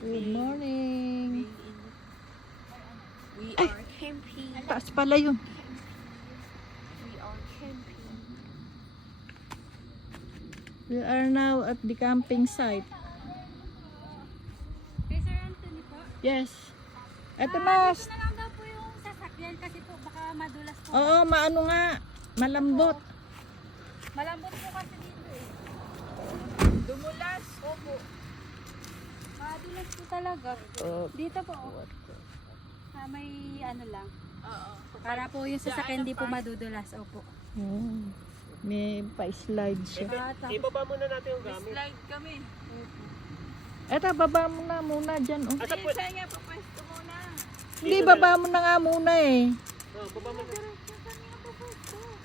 Good morning. We are camping. Taas pala yun. We are camping. We are now at the camping site. Kay Sir Anthony po. Yes. Eto na. Dito na lang daw po yung sasakyan kasi po baka madulas po. Oo, maano nga. Malambot. Malambot po kasi dito eh. Dumulas. Opo. Madulas po talaga. Dito po. May ano lang. Oo. Para po yung sasakyan di po madudulas. Opo. May pa-slide siya. Ibaba muna natin yung gamit. Slide kami. Eto, baba mo na muna dyan. Oh. Asa po? Saya nga, papwesto muna. Hindi, baba mo na nga muna eh. Baba mo na.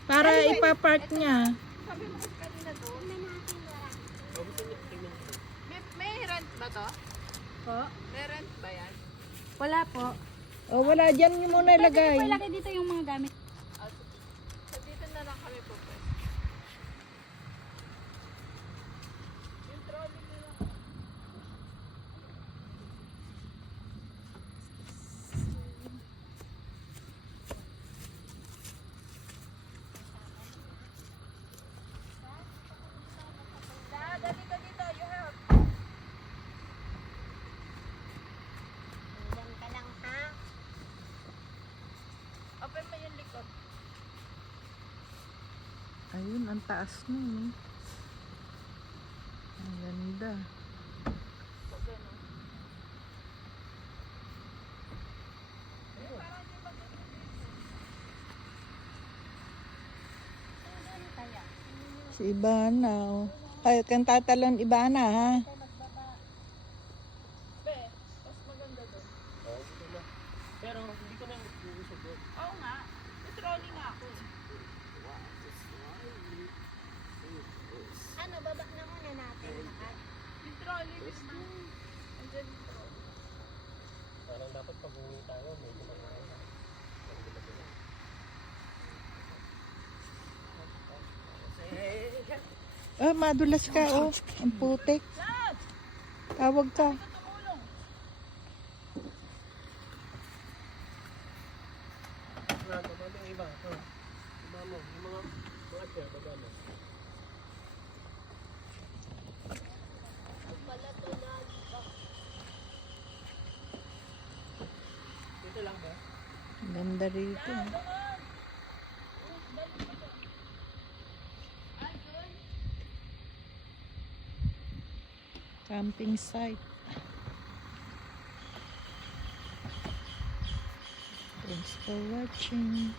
Para ipapark niya. Sabi mo kasi kanina to. May rent ba to? Po. May rent ba yan? Wala po. O wala, dyan nyo muna ilagay. Pwede po ilagay dito yung mga gamit. So dito na lang kami papwesto. Yung trolley na lang. Dali ka dito, you help. Diyan ka lang ha. Open mo yung likod. Ayun, ang taas nun. Ang ganda. Pag gano'n. Si Ibana. Oh. Ay, kang tatalon Ibana ha. Be, mas maganda doon. Oo, dito na. Pero hindi ko na uusog doon. Oo nga. May trolley nga ako. Ano, baba na muna natin lahat. Yung trolley is na. Andyan yung trolley. Parang dapat pag uwi tayo, medyo mag-uwi na. Ah, madulas ka oh. Ang putik. Tawag ka. Tumulong. Baba mo yung iba. Baba mo. Yung mga chair, baba mo. Dito lang ba? Ang ganda rito. Camping site. Thanks for watching.